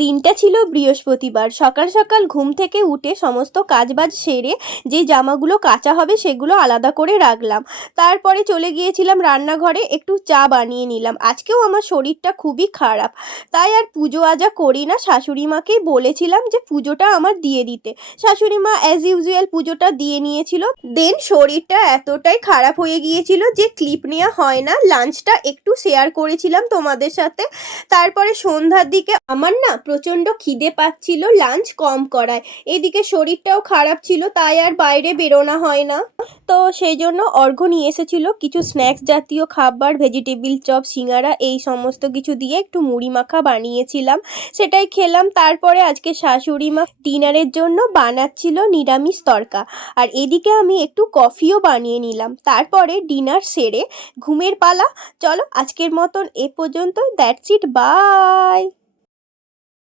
দিনটা ছিল বৃহস্পতিবার। সকাল সকাল ঘুম থেকে উঠে সমস্ত কাজবাজ সেরে যে জামাগুলো কাচা হবে সেগুলো আলাদা করে রাখলাম। তারপরে চলে গিয়েছিলাম রান্নাঘরে, একটু চা বানিয়ে নিলাম। আজকেও আমার শরীরটা খুবই খারাপ, তাই আর পুজো আজা করি না। শাশুড়ি মাকেই বলেছিলাম যে পুজোটা আমার দিয়ে দিতে। শাশুড়ি মা অ্যাজ ইউজুয়াল পুজোটা দিয়ে নিয়েছিল। দেন শরীরটা এতটাই খারাপ হয়ে গিয়েছিল যে ক্লিপ নেওয়া হয় না। লাঞ্চটা একটু শেয়ার করেছিলাম তোমাদের সাথে। তারপরে সন্ধ্যার দিকে আমার না প্রচণ্ড খিদে পাচ্ছিল লাঞ্চ কম করায়। এদিকে শরীরটাও খারাপ ছিল, তাই আর বাইরে বেরোনো হয় না। তো সেই জন্য অর্ঘ্য নিয়ে এসেছিল কিছু স্ন্যাক্স জাতীয় খাবার, ভেজিটেবিল চপ, সিঙ্গারা, এই সমস্ত কিছু দিয়ে একটু মুড়ি মাখা বানিয়েছিলাম, সেটাই খেলাম। তারপরে আজকে শাশুড়ি মা ডিনারের জন্য বানাচ্ছিল নিরামিষ তড়কা, আর এদিকে আমি একটু কফিও বানিয়ে নিলাম। তারপরে ডিনার সেরে ঘুমের পালা। চলো আজকের মতন এ পর্যন্ত। That's it, by.